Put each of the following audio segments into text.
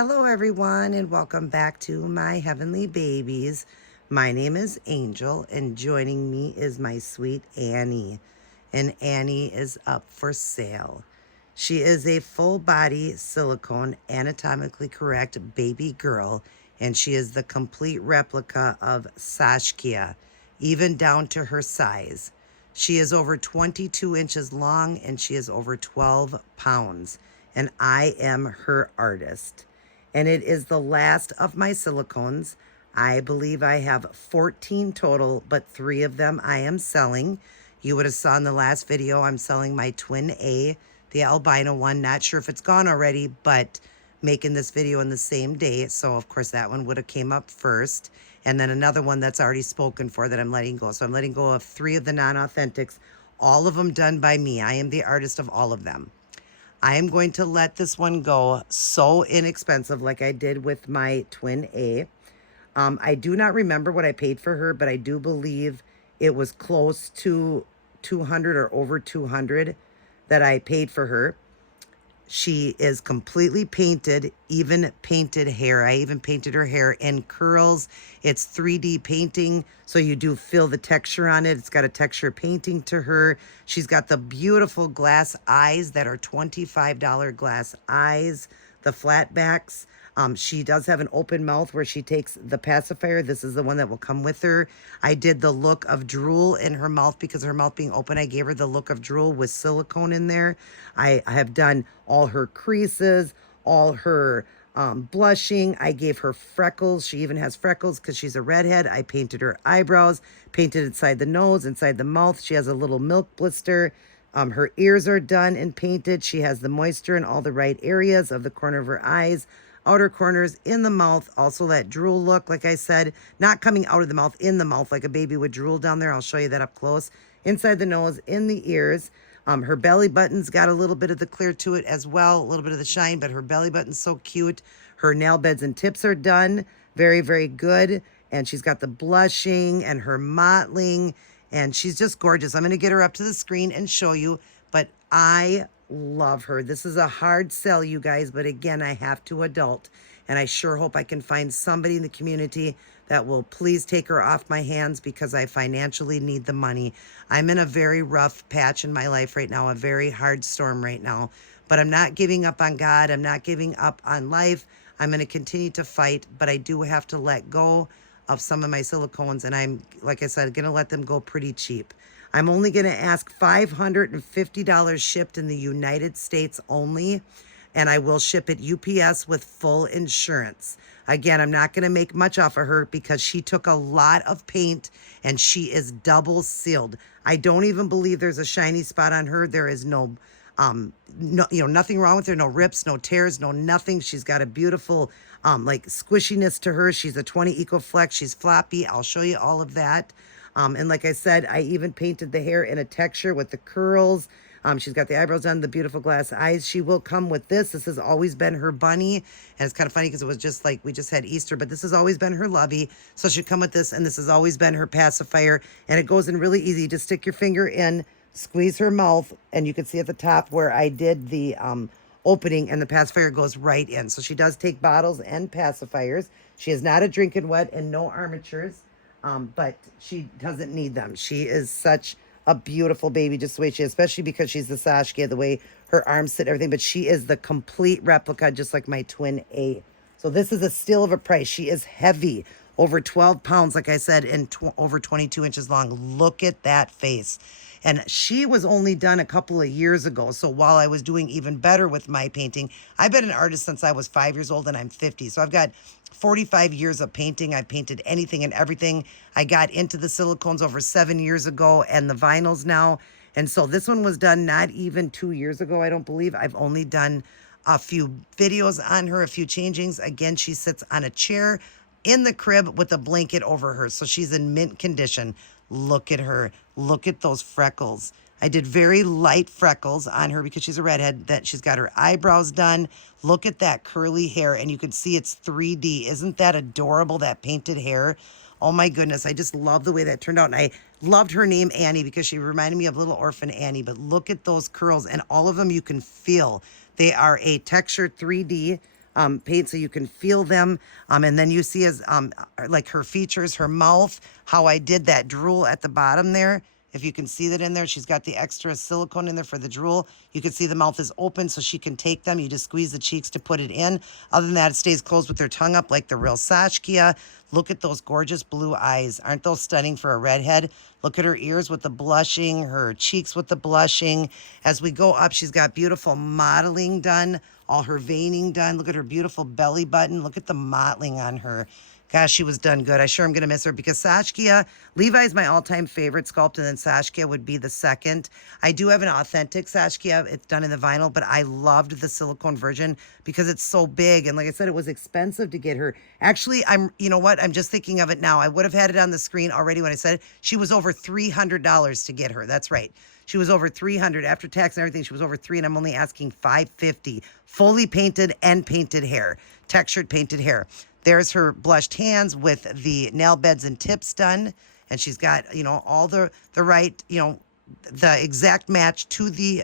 Hello, everyone, and welcome back to my heavenly babies. My name is Angel, and joining me is my sweet Annie. And Annie is up for sale. She is a full body silicone, anatomically correct baby girl, and she is the complete replica of Saskia, even down to her size. She is over 22 inches long and she is over 12 pounds, and I am her artist. And it is the last of my silicones. I believe I have 14 total, but 3 of them I am selling. You would have saw in the last video, I'm selling my twin A, the albino one. Not sure if it's gone already, but making this video in the same day. So of course that one would have came up first. And then another one that's already spoken for that I'm letting go. So I'm letting go of 3 of the non-authentics, all of them done by me. I am the artist of all of them. I am going to let this one go so inexpensive like I did with my twin A. I do not remember what I paid for her, but I do believe it was close to 200 or over 200 that I paid for her. She is completely painted, even painted hair. I even painted her hair in curls. It's 3D painting, so you do feel the texture on it. It's got a texture painting to her. She's got the beautiful glass eyes that are $25 glass eyes, the flat backs. She does have an open mouth where she takes the pacifier. This is the one that will come with her. I did the look of drool in her mouth because her mouth being open, I gave her the look of drool with silicone in there. I have done all her creases, all her blushing. I gave her freckles. She even has freckles because she's a redhead. I painted her eyebrows, painted inside the nose, inside the mouth. She has a little milk blister. Her ears are done and painted. She has the moisture in all the right areas of the corner of her eyes, outer corners, in the mouth. Also that drool look, like I said, not coming out of the mouth, in the mouth, like a baby would drool down there. I'll show you that up close. Inside the nose, in the ears. Her belly button's got a little bit of the clear to it as well, a little bit of the shine, but her belly button's so cute. Her nail beds and tips are done. Very, very good. And she's got the blushing and her mottling, and she's just gorgeous. I'm going to get her up to the screen and show you, but I love her. This is a hard sell, you guys, but again, I have to adult, and I sure hope I can find somebody in the community that will please take her off my hands because I financially need the money. I'm in a very rough patch in my life right now, a very hard storm right now, but I'm not giving up on God. I'm not giving up on life. I'm going to continue to fight, but I do have to let go of some of my silicones, and I'm, like I said, going to let them go pretty cheap. I'm only going to ask $550 shipped in the United States only, and I will ship it UPS with full insurance. Again, I'm not going to make much off of her because she took a lot of paint and she is double sealed. I don't even believe there's a shiny spot on her. There is no, nothing wrong with her. No rips, no tears, no nothing. She's got a beautiful, like squishiness to her. She's a 20 EcoFlex. She's floppy. I'll show you all of that. And like I said, I even painted the hair in a texture with the curls. She's got the eyebrows done, the beautiful glass eyes. She will come with this. This has always been her bunny. And it's kind of funny because it was just like we just had Easter, but this has always been her lovey. So she'll come with this, and this has always been her pacifier. And it goes in really easy. Just stick your finger in, squeeze her mouth, and you can see at the top where I did the opening, and the pacifier goes right in. So she does take bottles and pacifiers. She is not a drinking wet and no armatures. But she doesn't need them. She is such a beautiful baby, just the way she is, especially because she's the Saskia, the way her arms sit, everything. But she is the complete replica, just like my twin A. So this is a steal of a price. She is heavy, over 12 pounds, like I said, and over 22 inches long. Look at that face. And she was only done a couple of years ago. So while I was doing even better with my painting, I've been an artist since I was 5 years old and I'm 50. So I've got 45 years of painting. I've painted anything and everything. I got into the silicones over 7 years ago and the vinyls now. And so this one was done not even 2 years ago, I don't believe. I've only done a few videos on her, a few changings. Again, she sits on a chair in the crib with a blanket over her. So she's in mint condition. Look at her. Look at those freckles. I did very light freckles on her because she's a redhead. That she's got her eyebrows done. Look at that curly hair, and you can see it's 3D. Isn't that adorable, that painted hair? Oh my goodness, I just love the way that turned out. And I loved her name Annie because she reminded me of little orphan Annie. But look at those curls, and all of them you can feel. They are a textured 3D. paint so you can feel them. And then you see as like her features, her mouth, how I did that drool at the bottom there. If you can see that in there, she's got the extra silicone in there for the drool. You can see the mouth is open so she can take them. You just squeeze the cheeks to put it in. Other than that, it stays closed with her tongue up like the real Saskia. Look at those gorgeous blue eyes. Aren't those stunning for a redhead? Look at her ears with the blushing, her cheeks with the blushing. As we go up, she's got beautiful modeling done, all her veining done. Look at her beautiful belly button. Look at the modeling on her. Gosh, she was done good. I sure am going to miss her because Saskia, Levi's my all-time favorite sculpt, and then Saskia would be the second. I do have an authentic Saskia. It's done in the vinyl, but I loved the silicone version because it's so big. And like I said, it was expensive to get her. Actually, you know what? I'm just thinking of it now. I would have had it on the screen already when I said it. She was over $300 to get her. That's right. She was over $300 after tax and everything. She was over $300, and I'm only asking $550. Fully painted and painted hair, textured painted hair. There's her blushed hands with the nail beds and tips done. And she's got, you know, all the right, you know, the exact match to the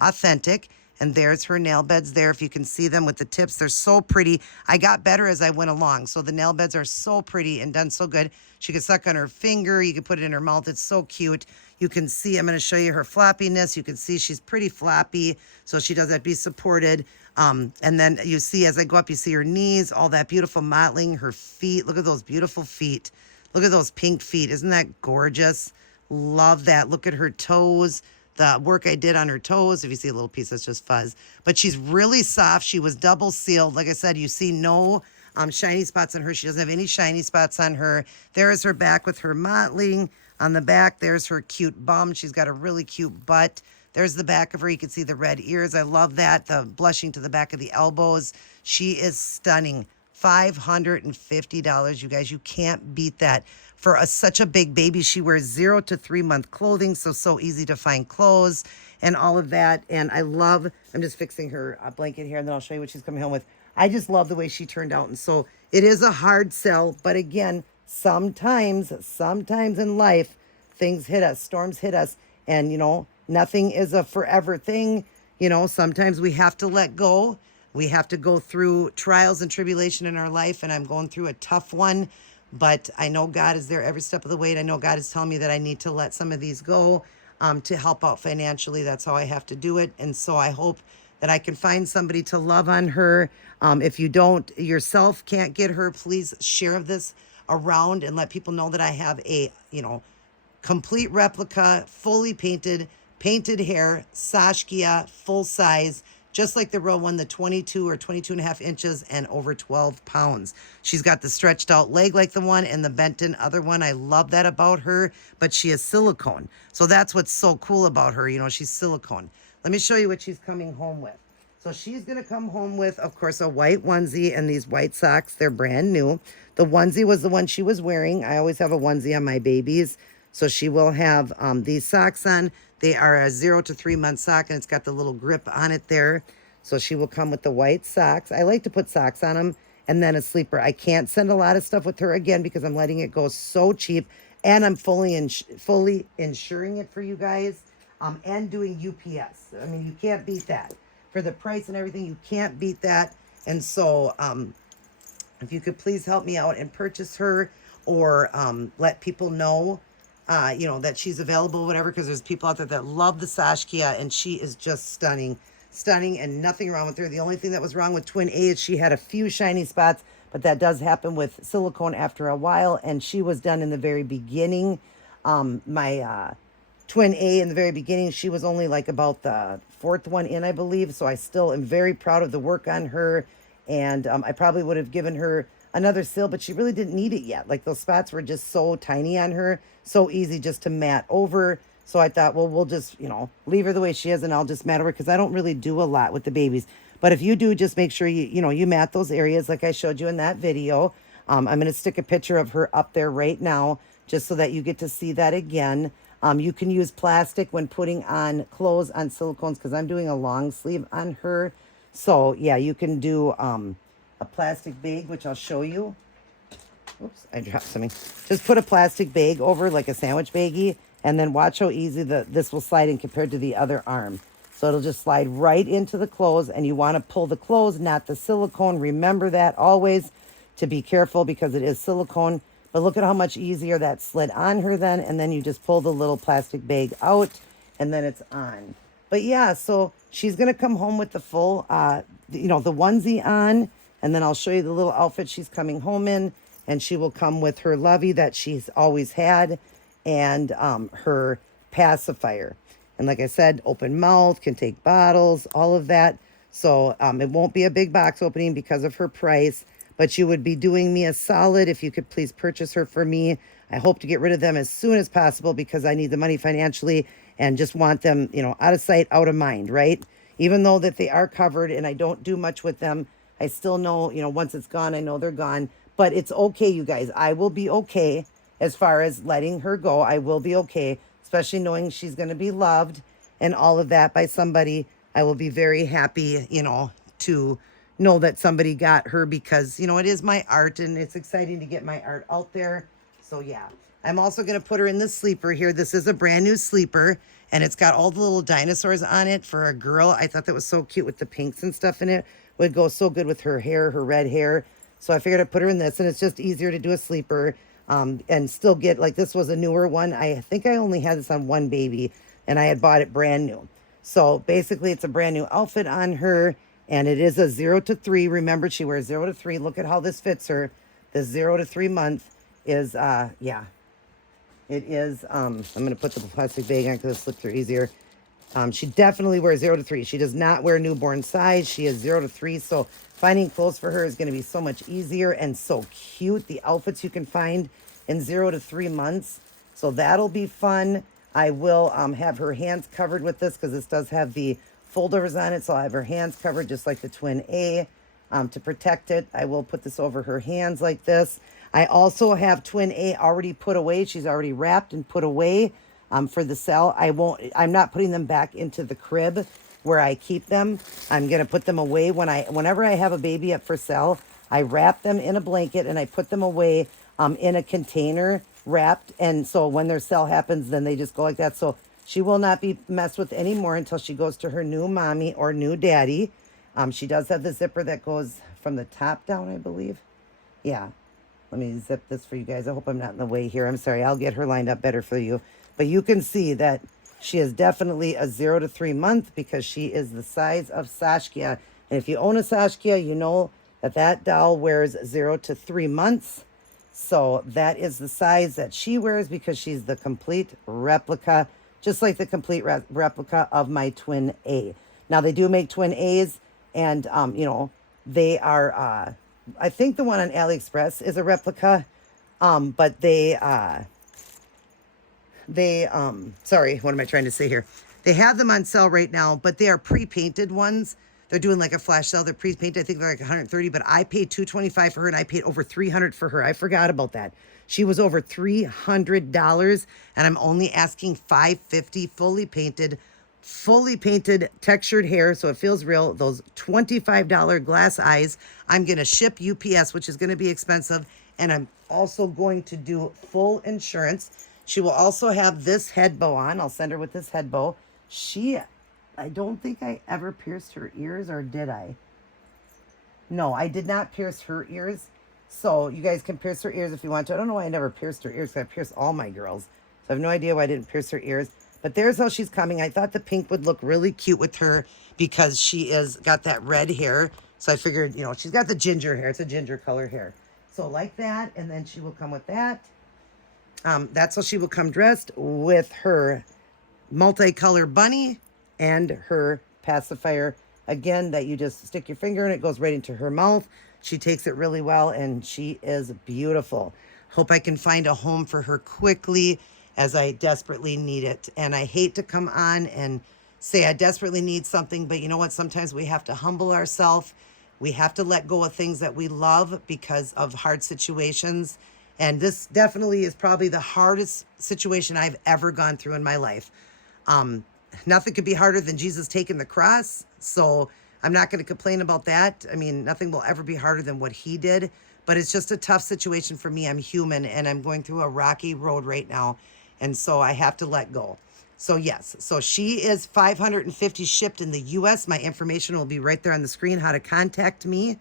authentic. And there's her nail beds there. If you can see them with the tips, they're so pretty. I got better as I went along. So the nail beds are so pretty and done so good. She could suck on her finger. You could put it in her mouth. It's so cute. You can see, I'm going to show you her floppiness. You can see she's pretty floppy. So she does have to be supported. And then you see, as I go up, you see her knees, all that beautiful modeling, her feet. Look at those beautiful feet. Look at those pink feet. Isn't that gorgeous? Love that. Look at her toes. The work I did on her toes. If you see a little piece, that's just fuzz. But she's really soft. She was double sealed. Like I said, you see no shiny spots on her. She doesn't have any shiny spots on her. There is her back with her mottling. On the back, there's her cute bum. She's got a really cute butt. There's the back of her. You can see the red ears. I love that. The blushing to the back of the elbows. She is stunning. $550, you guys. You can't beat that. For such a big baby, she wears 0 to 3 month clothing, so easy to find clothes and all of that. And I love, I'm just fixing her blanket here, and then I'll show you what she's coming home with. I just love the way she turned out. And so it is a hard sell, but again, sometimes in life, things hit us, storms hit us, and, you know, nothing is a forever thing. You know, sometimes we have to let go. We have to go through trials and tribulation in our life, and I'm going through a tough one, but I know God is there every step of the way, and I know God is telling me that I need to let some of these go to help out financially. That's how I have to do it, and so I hope that I can find somebody to love on her. If you don't yourself can't get her, please share this around and let people know that I have a, you know, complete replica, fully painted hair, Saskia, full size, just like the real one, the 22 or 22 and a half inches and over 12 pounds. She's got the stretched out leg like the one and the bent-in other one. I love that about her, but she is silicone. So that's what's so cool about her. You know, she's silicone. Let me show you what she's coming home with. So she's going to come home with, of course, a white onesie and these white socks. They're brand new. The onesie was the one she was wearing. I always have a onesie on my babies. So she will have these socks on. They are a 0 to 3 month sock, and it's got the little grip on it there. So she will come with the white socks. I like to put socks on them and then a sleeper. I can't send a lot of stuff with her again because I'm letting it go so cheap, and I'm fully insuring it for you guys and doing UPS. I mean, you can't beat that. For the price and everything, you can't beat that. And so if you could please help me out and purchase her, or let people know you know, that she's available, whatever, because there's people out there that love the Saskia, and she is just stunning, and nothing wrong with her. The only thing that was wrong with Twin A is she had a few shiny spots, but that does happen with silicone after a while, and she was done in the very beginning. My Twin A in the very beginning, she was only like about the 4th one in, I believe, so I still am very proud of the work on her, and I probably would have given her another seal, but she really didn't need it yet. Like, those spots were just so tiny on her, so easy just to mat over. So I thought, well, we'll just, you know, leave her the way she is, and I'll just mat over, because I don't really do a lot with the babies. But if you do, just make sure you mat those areas like I showed you in that video. I'm going to stick a picture of her up there right now, just so that you get to see that again. You can use plastic when putting on clothes on silicones, because I'm doing a long sleeve on her. So yeah, you can do a plastic bag, which I'll show you. Oops, I dropped something. Just put a plastic bag over, like a sandwich baggie, and then watch how easy this will slide in compared to the other arm. So it'll just slide right into the clothes, and you want to pull the clothes, not the silicone. Remember that always, to be careful because it is silicone. But look at how much easier that slid on her then, and then you just pull the little plastic bag out, and then it's on. But yeah, so she's gonna come home with the full, the onesie on, and then I'll show you the little outfit she's coming home in, and she will come with her lovey that she's always had, and her pacifier. And like I said, open mouth, can take bottles, all of that. So it won't be a big box opening because of her price, but you would be doing me a solid if you could please purchase her for me. I hope to get rid of them as soon as possible because I need the money financially and just want them, out of sight, out of mind, right? Even though that they are covered and I don't do much with them, I still know, once it's gone, I know they're gone. But it's okay, you guys. I will be okay as far as letting her go. I will be okay, especially knowing she's going to be loved and all of that by somebody. I will be very happy, to know that somebody got her because, it is my art and it's exciting to get my art out there. So yeah, I'm also going to put her in the sleeper here. This is a brand new sleeper and it's got all the little dinosaurs on it for a girl. I thought that was so cute with the pinks and stuff in it. Would go so good with her hair, her red hair. So I figured I'd put her in this, and it's just easier to do a sleeper and still get, like, this was a newer one. I think I only had this on one baby and I had bought it brand new. So basically it's a brand new outfit on her and it is a 0 to 3. Remember, she wears 0 to 3. Look at how this fits her. The 0 to 3 month is, it is, I'm going to put the plastic bag on because it'll slip through easier. She definitely wears 0 to 3. She does not wear newborn size. She is 0 to 3. So finding clothes for her is going to be so much easier and so cute. The outfits you can find in 0 to 3 months. So that'll be fun. I will have her hands covered with this because this does have the foldovers on it. So I'll have her hands covered just like the Twin A to protect it. I will put this over her hands like this. I also have Twin A already put away. She's already wrapped and put away for the sale. I'm not putting them back into the crib where I keep them. I'm going to put them away whenever I have a baby up for sale. I wrap them in a blanket and I put them away in a container wrapped. And so when their sale happens, then they just go like that. So she will not be messed with anymore until she goes to her new mommy or new daddy. She does have the zipper that goes from the top down, I believe. Yeah. Let me zip this for you guys. I hope I'm not in the way here. I'm sorry. I'll get her lined up better for you. But you can see that she is definitely a 0 to 3 month because she is the size of Saskia. And if you own a Saskia, you know that that doll wears 0 to 3 months. So that is the size that she wears because she's the complete replica, just like the complete replica of my Twin A. Now, they do make Twin A's and, they are... I think the one on AliExpress is a replica, but sorry, what am I trying to say here? They have them on sale right now, but they are pre-painted ones. They're doing like a flash sale. They're pre-painted. I think they're like 130, but I paid $225 for her and I paid over $300 for her. I forgot about that. She was over $300 and I'm only asking $550 fully painted textured hair so it feels real. Those $25 glass eyes. I'm going to ship UPS, which is going to be expensive, and I'm also going to do full insurance. She will also have this head bow on. I'll send her with this head bow. I don't think I ever pierced her ears, or did I? No, I did not pierce her ears. So you guys can pierce her ears if you want to. I don't know why I never pierced her ears because I pierced all my girls. So I have no idea why I didn't pierce her ears. But there's how she's coming. I thought the pink would look really cute with her because she is got that red hair. So I figured, she's got the ginger hair. It's a ginger color hair. So like that, and then she will come with that. That's how she will come dressed with her multicolor bunny and her pacifier. Again, that you just stick your finger in, it goes right into her mouth. She takes it really well, and she is beautiful. Hope I can find a home for her quickly, as I desperately need it. And I hate to come on and say I desperately need something, but you know what? Sometimes we have to humble ourselves. We have to let go of things that we love because of hard situations. And this definitely is probably the hardest situation I've ever gone through in my life. Nothing could be harder than Jesus taking the cross. So I'm not going to complain about that. I mean, nothing will ever be harder than what he did, but it's just a tough situation for me. I'm human and I'm going through a rocky road right now. And so I have to let go. So yes, so she is 550 shipped in the US. My information will be right there on the screen, how to contact me,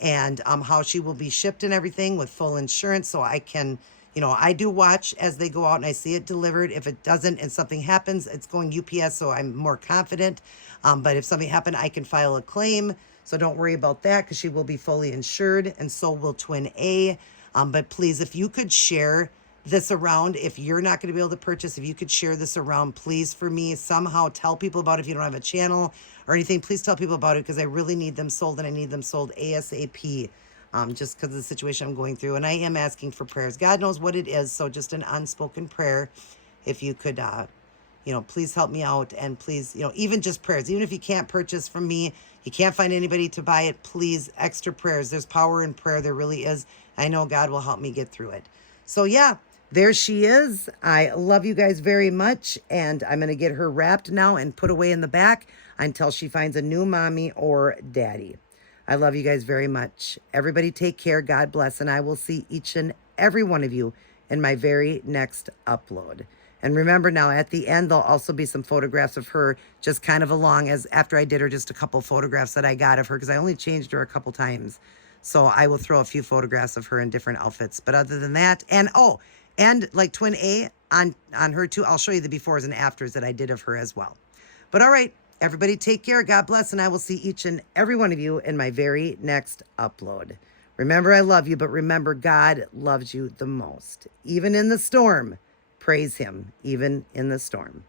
and how she will be shipped and everything with full insurance. So I can, I do watch as they go out and I see it delivered. If it doesn't and something happens, it's going UPS, so I'm more confident. But if something happened, I can file a claim. So don't worry about that, because she will be fully insured, and so will Twin A. But please, if you could share this around, if you're not going to be able to purchase, if you could share this around, please, for me, somehow tell people about it. If you don't have a channel or anything, please tell people about it, because I really need them sold, and I need them sold ASAP, just because of the situation I'm going through. And I am asking for prayers. God knows what it is, so just an unspoken prayer. If you could, please help me out, and please, even just prayers. Even if you can't purchase from me, you can't find anybody to buy it, please, extra prayers. There's power in prayer. There really is. I know God will help me get through it. So yeah, there she is. I love you guys very much, and I'm going to get her wrapped now and put away in the back until she finds a new mommy or daddy. I love you guys very much. Everybody take care. God bless, and I will see each and every one of you in my very next upload. And remember now, at the end, there'll also be some photographs of her, just kind of along as after I did her, just a couple photographs that I got of her, because I only changed her a couple times. So I will throw a few photographs of her in different outfits. But other than that, and like Twin A on her too, I'll show you the befores and afters that I did of her as well. But all right, everybody take care. God bless, and I will see each and every one of you in my very next upload. Remember, I love you, but remember, God loves you the most. Even in the storm, praise him, even in the storm.